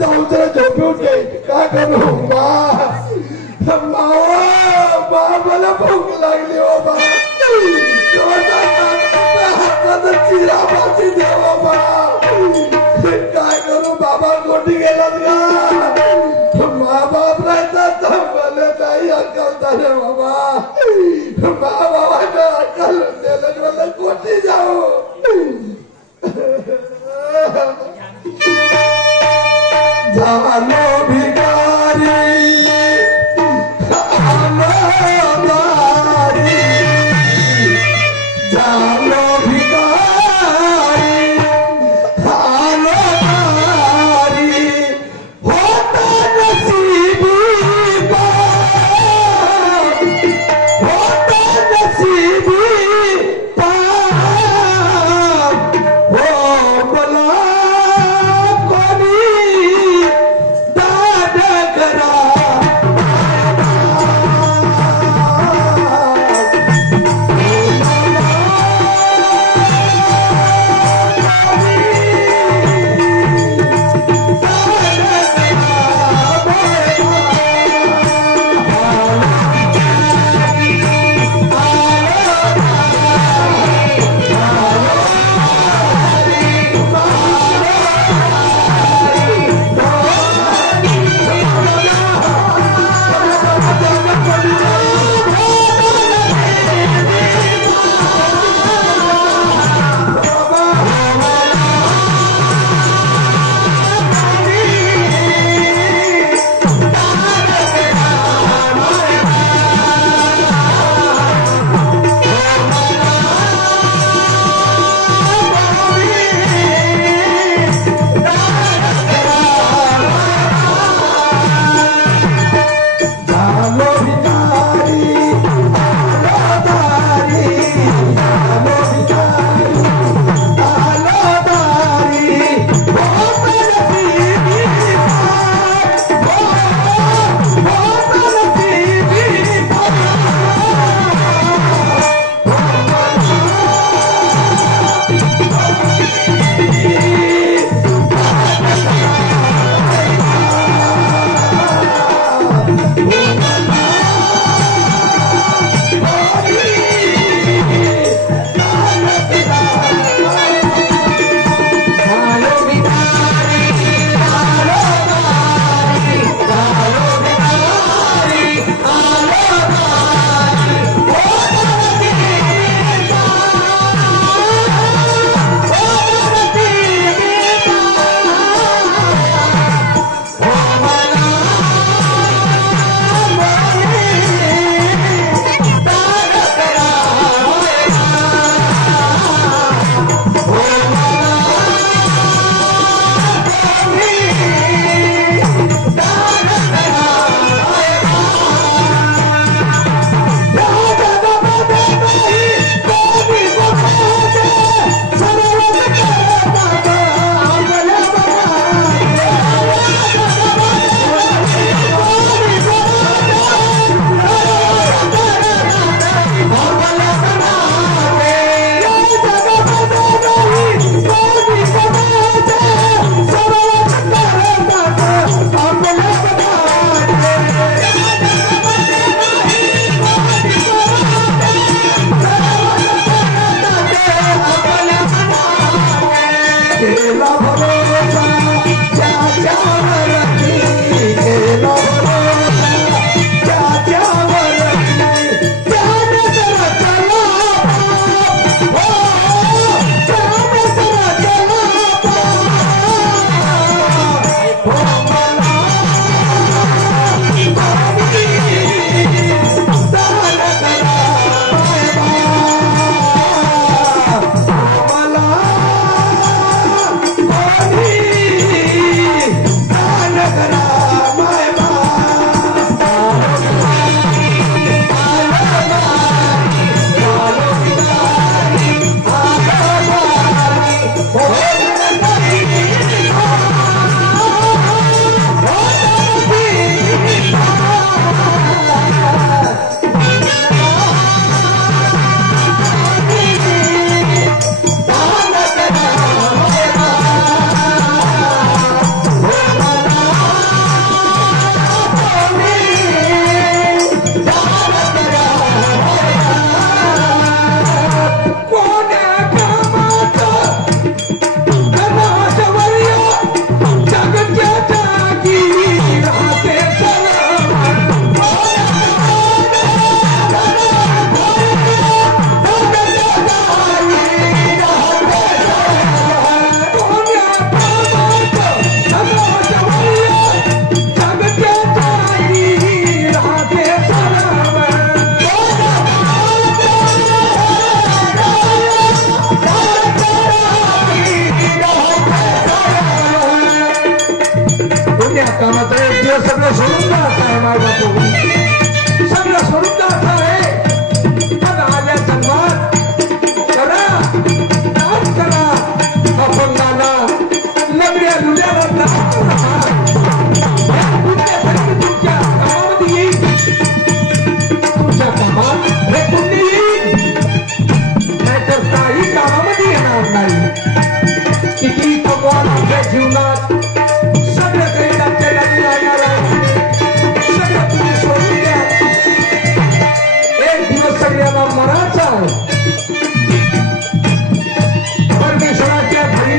जाऊ जरा झोपून घे काय करू बा मला भूक लागली हो बा हाताचा चिरा भाजी देव बा काय करू बाबा कोटी गेलात का मा बाप राहायचा मला नाही अक्कल झाले बाबा बाबाला अक्कल दिलं मला कोटी जाऊ झालो भिकारी झालो भिकारी हालोकारी होता नसीबी होता नसीबी हो मला कोणी दाद करा पुण्या कामाचं एक दिवस सगळं सोडून जात आहे माय बापू, सगळं सोडून जात आहे. पण आल्या जन्मात करा नाच करा, अपंगाला लग्या लुल्याला तुमच्या कामामध्ये येईल, तुमच्या कामात हे पुण्य येईल, नाहीतर काही कामामध्ये येणार नाही. किती कमवाल आपल्या जीवनात सगळं काही आपल्याला राहणार आहे, सगळं तुम्ही सोडून द्या. एक दिवस सगळ्याला मरायचा आहे. परमेश्वराच्या घरी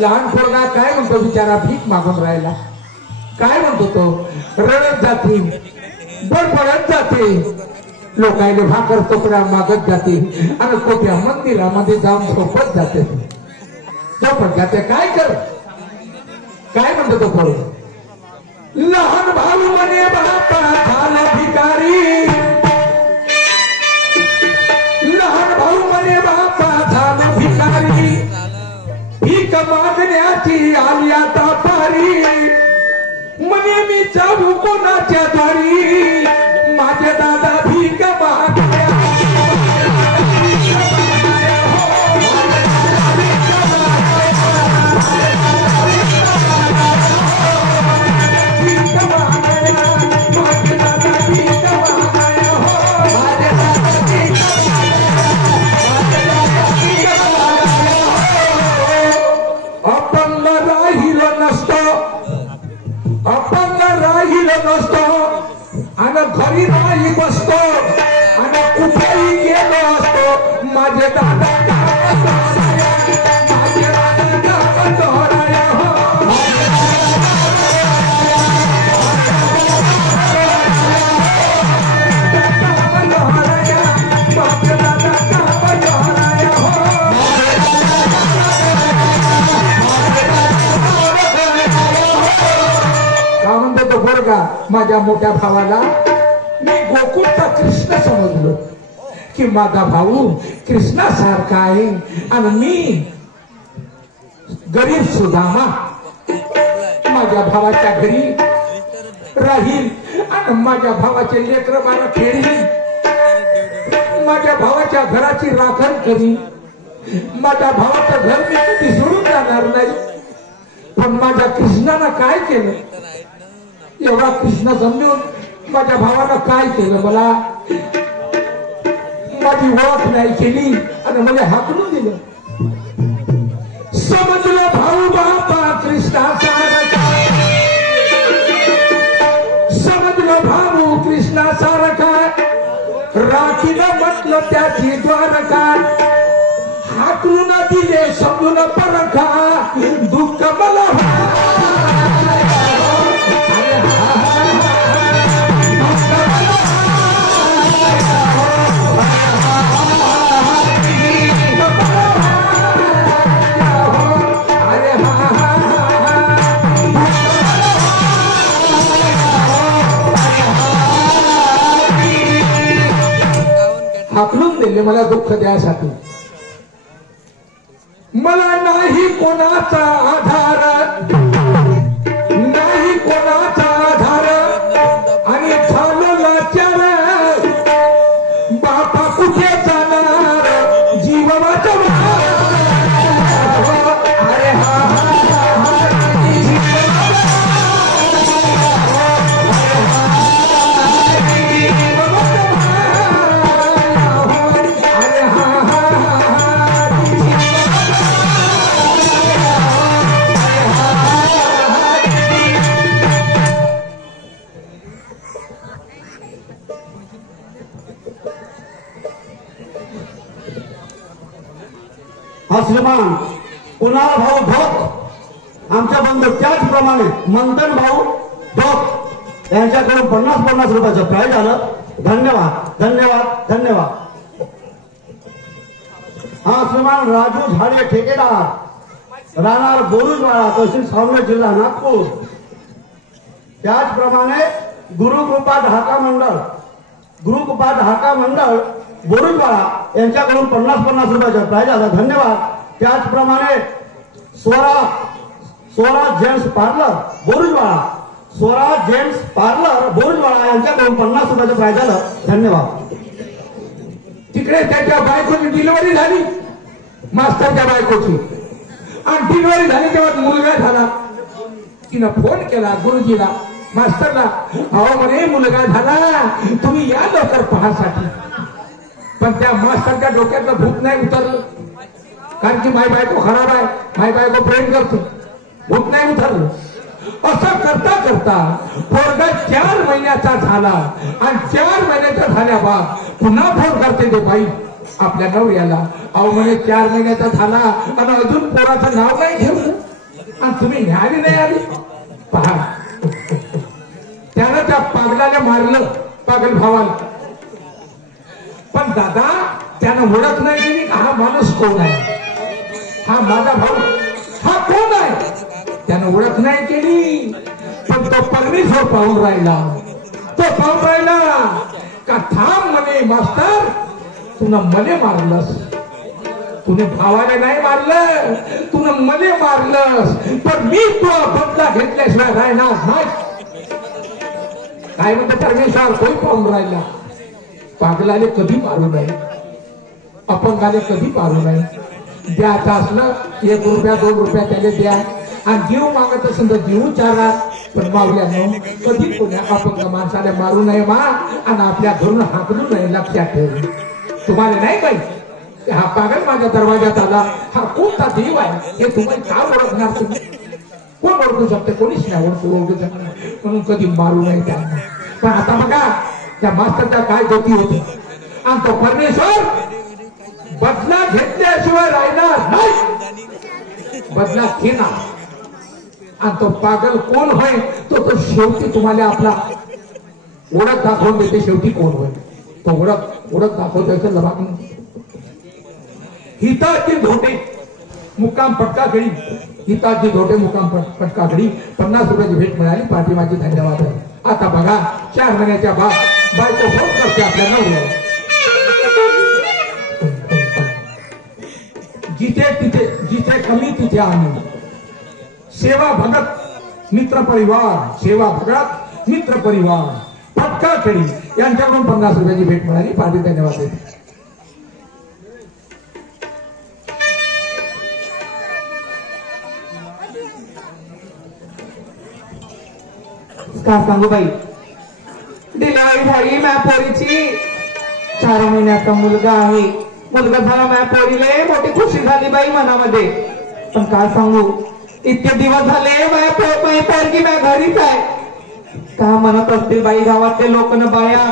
लहान पोरगा काय म्हणतो बिचारा, भीक मागून राहिला. काय म्हणतो तो, रडत जाते, बडबडत जाते, लोकांना भाकर तुकडा मागत जाते आणि कोठ्या मंदिरामध्ये जाऊन झोपत जाते, झोपत जाते. काय कर, काय म्हणतो तो पोर, लहान भाऊ म्हणे बापा झाला भिकारी, लहान भाऊ म्हणे बापा झाला भिकारी, भीक मागण्याची आली आता पारी, म्हणे मी जाऊ कोणाच्या द्वारी, माझे दादा भीक मागण्या. आणि घरी नाही बसतो आणि कुठेही गेलो असतो, माझे दादा माझ्या मोठ्या भावाला मी गोकुळचा कृष्ण समजलो की माझा भाऊ कृष्णासारखा आहे आणि मी गरीब सुदामा माझ्या भावाच्या घरी राहील आणि माझ्या भावाचे लेकर बाळा खेळील, माझ्या भावाच्या घराची राखण करीन, माझ्या भावाचं घर मी कधी सोडून जाणार नाही. पण माझ्या कृष्णानं काय केलं, एवढा कृष्ण समजून माझ्या भावानं काय केलं, मला माझी ओळख नाही केली आणि मला हाकलून दिलं. समजलं भाऊ बापा कृष्णासारखा, समजलं भाऊ कृष्णासारखा, राखीनं म्हटलं त्याची द्वारका, हाकलून दिले समजून परखा, दुःख मला हाकलून दिले मला दुःख द्यासाठी. मला नाही कोणाचा आधार, नाही कोणाचा आधार आणि झालो लाचार, बापा कुठे जाणार जीव वाचवा. अरे हा हा श्रीमान कुणाल भाऊ ढोक आमच्या बंधू, त्याचप्रमाणे मंथन भाऊ ढोक यांच्याकडून 50-50 रुपयाचं प्राइज आलं. धन्यवाद धन्यवाद धन्यवाद. हा श्रीमान राजू झाडे ठेकेदार, राहणार बोरुजवाडा, तहसील सावनेर, जिल्हा नागपूर. त्याचप्रमाणे गुरुकृपा ढाका मंडळ बोरुजवाडा यांच्याकडून 50-50 रुपयाचं प्राइज आलं. धन्यवाद. त्याचप्रमाणे स्वराज जेंट्स पार्लर बोरुजवाडा यांच्याकडून 50 रुपयाचं प्राइज आलं. धन्यवाद. तिकडे त्याच्या बायकोची डिलिव्हरी झाली, मास्तरच्या बायकोची, आणि डिलिव्हरी झाली तेव्हा मुलगा झाला. तिनं फोन केला गुरुजीला, मास्तरला, अहो म्हणे मुलगा झाला, तुम्ही या लवकर पाहासाठी. पण त्या मास्तरच्या डोक्यातलं भूत नाही उतरलं, कारण की माय बायको खराब आहे, माय बायको प्रेम करतो, भूत नाही उतरलं. असं करता करता पोरगा 4 महिन्याचा झाला आणि 4 महिन्याचा झाल्या बा पुन्हा फोन करते ते बाई आपल्या नवऱ्याला, अहो म्हणे 4 महिन्याचा झाला आणि अजून पोराचं नाव नाही ठेवलं आणि तुम्ही न्यायालय नाही आली. पहा, त्यानं त्या पागलाला मारलं, पागल भावाला. पण दादा त्यानं ओळख नाही केली हा माणूस कोण आहे, हा माझा भाऊ हा कोण आहे, त्यानं ओळख नाही केली. पण तो परमेश्वर पाहून राहिला, तो पाहून राहिला का थांब म्हणे मास्तर, तुनं मले मारलंस, तुने भावाला नाही मारलं, तुनं मले मारलंस, पण मी तो बदला घेतल्याशिवाय राहणार नाही. काय म्हणतो परमेश्वर, कोणी पाहून राहिला. पागलाले कधी मारू नये, अपंगाले कधी मारू नये. द्यायचं असलं 1 रुपया 2 रुपया त्याला द्या, आणि जीव मागत असेल तर जीव चारा. पण मावल्यानं कधी कोण्या अपंग माणसाला मारू नये मा, आणि आपल्या घरून हाकलू नये. लक्षात ठेव, तुम्हाला नाही पाहिजे हा पागल माझ्या दरवाजात आला, हा कोणता देव आहे हे तुम्हाला का ओळखणार? तुम्ही कोण ओळखू शकते? कोणीच नाही ओळखू शकणार, म्हणून कधी मारू नये त्यांना. पण आता बघा त्या मास्तरच्या काय गती होती, आणि तो परमेश्वर बदला घेतल्याशिवाय राहणार नाही, बदला घेणार. आणि तो पागल कोण होय तो शेवटी तुम्हाला आपला ओळख दाखवून देते. शेवटी कोण होय तो ओळख दाखवतो. लबा हिताची धोटे मुक्काम पटकाकडे, हिताची धोटे मुक्काम पटकाकडे 50 रुपयाची भेट मिळाली. पाठीमागे धन्यवाद आहे. आता बघा 4 महिन्याच्या बाद बायको फोन करते आपल्या नवऱ्याला. जिथे कमी तिथे आम्ही. सेवा भगत मित्र परिवार, सेवा भगत मित्र परिवार पटका खेळी यांच्याकडून 50 रुपयाची भेट मिळाली. पाटील धन्यवाद देते. का सांगू बाई, डिलिव्हरी झाली माझ्या पोरीची. 4 महिन्याचा मुलगा आहे. मुलगा झाला माझ्या पोरीले मोठी खुशी झाली बाई मनामध्ये. पण काय सांगू, इतके दिवस झाले माझी पोरगी माझ्या घरीच आहे. का म्हणत असतील बाई गावातले लोक न बाया,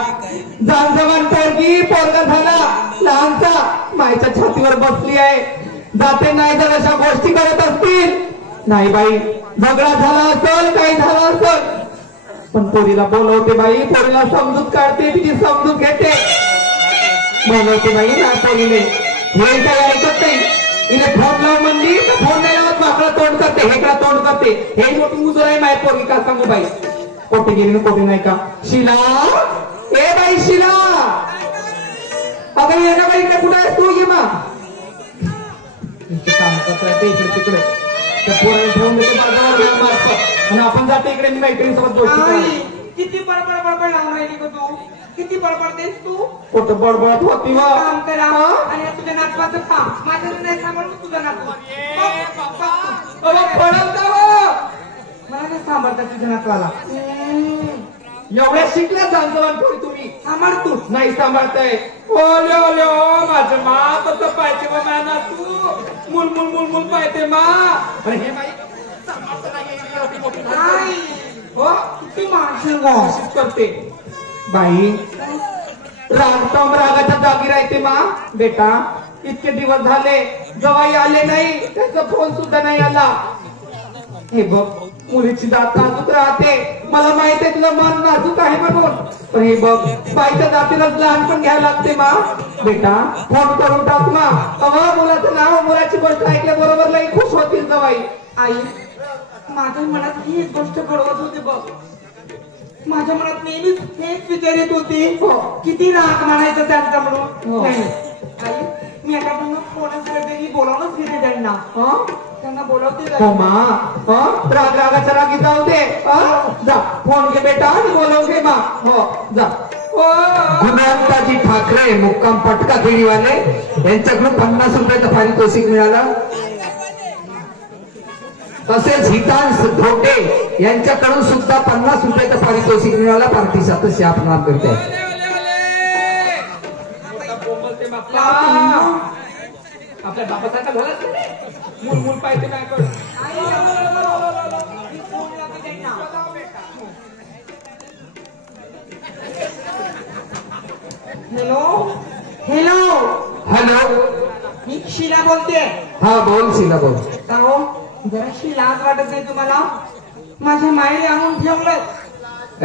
जाणजवान पोरगी पोरगा झाला लहानचा मायच्या छातीवर बसली आहे, जाते नाही तर अशा गोष्टी करत असतील. नाही बाई, झगडा झाला असेल, काही झालं असेल. पण पोरीला बोलवते बाई, पोरीला समजूत काढते, तिची समजूत घेते, बोलवते बाई ना पोरीने. हे काही ऐकत नाही. हिने फोन लाव म्हणली तर फोन नाही लावत, माकडा तोंड करते, हेकडा तोंड करते. हे मोठी मुजूर आहे माझ्या पोरगी. का सांगू बाई, कोठे गेली ना कोठे नाही का. शिला, ए बाई शिला, अगं ये ना बाई, इकडे कुठे आहेस तू, ये मा. काम करता इकडे तिकडे त्या पोराला ठेवून देते बाजारावर मार्फत आणि आपण जाते इकडे मैत्रिणीसोबत गोष्टी. किती बडबड बडबड लावून राहिली का तू? किती बडबडतेस तू? कुठं बडबड होती वा. काम करा आणि तुझ्या नातवाचं काम. माझं नाही सांभाळतो तुझं नातवा. मला नाही सांभाळता तुझ्या नातवाला. एवढ्या शिकल्या जाणजवान पोरी तुम्ही, सांभाळ तू. नाही सांभाळताय. ओले ओले ओ माझं मा कसं पाहिजे बा माझ्या नातू. मुल मुल मुल मुल पाहिजे मा. अरे हे बाई नाही हो किती माणसं अशीच करते बाई. रागतम रागाच्या जागी राहते मा. बेटा इतके दिवस झाले जवाई आले नाही, त्याचा फोन सुद्धा नाही आला. हे बघ, मुलीची दात नाजूक राहते. मला माहित आहे तुझं मन नाजूक आहे म्हणून, पण हे बघ बाईच्या दातीलाच लहानपण घ्यायला लागते मा. बेटा फोन करून टाक मा. मुलाचं नाव, मुलाची गोष्ट ऐकल्याबरोबर लई खुश होतील जवाई. आई, माझ्या मनात हीच गोष्ट घडवत होती बघ. माझ्या मनात नेहमीच हेच विचार येत होते, किती राग मानायचं त्यांचा म्हणून. नाही आई, मी आता त्यांना फोनच करते की बोलावूनच घेते त्यांना. त्यांना बोलवते. राग रागाच्या रागी जाऊ दे. जा फोन घे बेटा आणि बोलव घे मा. हो जा. गुणवंताजी ठाकरे मुक्काम पटका खेळीवाले यांच्याकडून 50 रुपयाचं पारितोषिक मिळालं. तसेच हितांश धोटे यांच्याकडून सुद्धा 50 रुपयाचं पारितोषिक मिळालं. पार्टी सदस्य आपण करते. आपल्या बापासारखा झाला मूल मूल पाहिजे माझ्याकडे. हॅलो हॅलो हॅलो, मी शिला बोलते. हा बोल शिला बोल. का हो, जराशी लाज वाटत नाही तुम्हाला? माझ्या मायने आणून ठेवलं.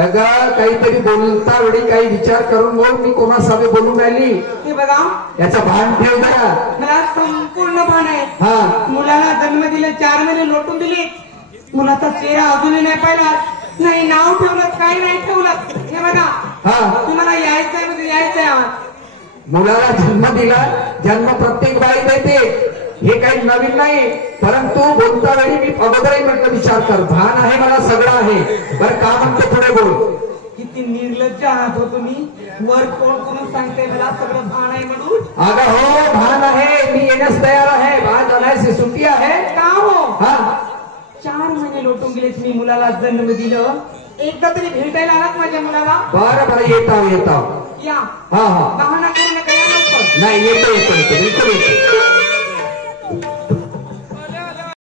अगं काहीतरी बोलता वेळी काही विचार करून बोल. मी कोणासावे बोलून राहिली हे बघा, याचा भान ठेव जरा. मला संपूर्ण भान आहे. हा, मुलाला जन्म दिले, 4 महिने लोटून दिले. मुलाचा चेहरा अजूनही नाही पाहिला, नाही नाव ठेवलं, काही नाही ठेवलं. हे बघा, हा, तुम्हाला यायचंय म्हणजे यायचंय. मुलाला जन्म दिला. जन्म प्रत्येक बाई देते, हे काही नवीन नाही. परंतु बोलता वेळी मी अगोदरही म्हटलं विचार कर. भान आहे मला, सगळं आहे. बरं का म्हणतो पुढे बोल. किती निर्लज्ज आहात हो तुम्ही. वर कोण कोण सांगते मला सगळं भान आहे म्हणून. अगं हो, भान आहे. मी येण्यास तयार आहे. भान आणायची सुट्टी आहे का हो? हा, 4 महिने लोटून गेलेच मी मुलाला जन्म दिलं. एकदा तरी भेटायला आलात माझ्या मुलाला? बरं बरं, येताव येताव. या, हा हा, बहाणा करू नका, या लवकर. नाही येतो येतो येतो, बिलकुल येतो.